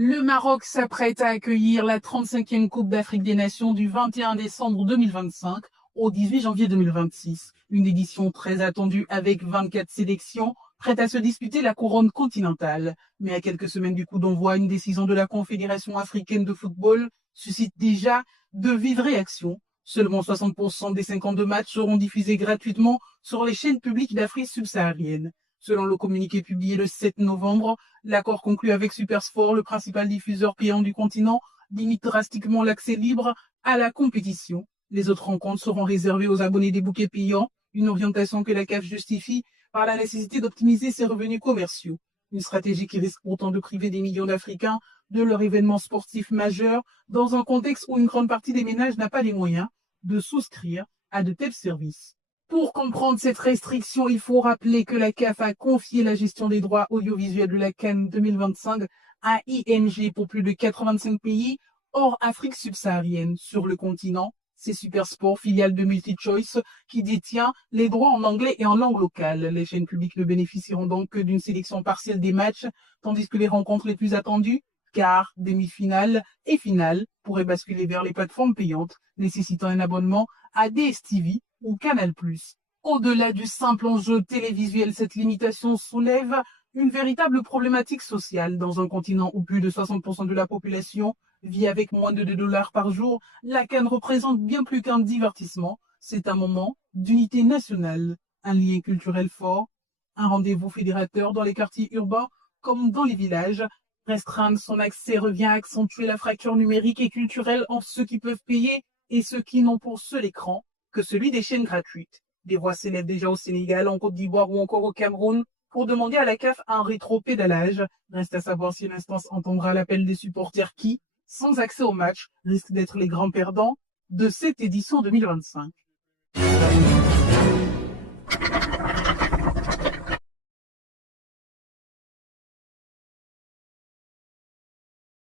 Le Maroc s'apprête à accueillir la 35e Coupe d'Afrique des Nations du 21 décembre 2025 au 18 janvier 2026. Une édition très attendue avec 24 sélections prêtes à se disputer la couronne continentale. Mais à quelques semaines du coup d'envoi, une décision de la Confédération africaine de football suscite déjà de vives réactions. Seulement 60% des 52 matchs seront diffusés gratuitement sur les chaînes publiques d'Afrique subsaharienne. Selon le communiqué publié le 7 novembre, l'accord conclu avec Supersport, le principal diffuseur payant du continent, limite drastiquement l'accès libre à la compétition. Les autres rencontres seront réservées aux abonnés des bouquets payants, une orientation que la CAF justifie par la nécessité d'optimiser ses revenus commerciaux. Une stratégie qui risque pourtant de priver des millions d'Africains de leur événement sportif majeur dans un contexte où une grande partie des ménages n'a pas les moyens de souscrire à de tels services. Pour comprendre cette restriction, il faut rappeler que la CAF a confié la gestion des droits audiovisuels de la CAN 2025 à ING pour plus de 85 pays hors Afrique subsaharienne. Sur le continent, c'est Supersport, filiale de MultiChoice, qui détient les droits en anglais et en langue locale. Les chaînes publiques ne bénéficieront donc que d'une sélection partielle des matchs, tandis que les rencontres les plus attendues, quarts, demi-finales et finales, pourraient basculer vers les plateformes payantes, nécessitant un abonnement à DSTV ou Canal+. Au-delà du simple enjeu télévisuel, cette limitation soulève une véritable problématique sociale. Dans un continent où plus de 60% de la population vit avec moins de 2 dollars par jour, la CAN représente bien plus qu'un divertissement. C'est un moment d'unité nationale, un lien culturel fort, un rendez-vous fédérateur dans les quartiers urbains comme dans les villages. Restreindre son accès revient à accentuer la fracture numérique et culturelle entre ceux qui peuvent payer et ceux qui n'ont pour seul écran que celui des chaînes gratuites. Des voix s'élèvent déjà au Sénégal, en Côte d'Ivoire ou encore au Cameroun pour demander à la CAF un rétro-pédalage. Reste à savoir si l'instance entendra l'appel des supporters qui, sans accès au match, risquent d'être les grands perdants de cette édition 2025.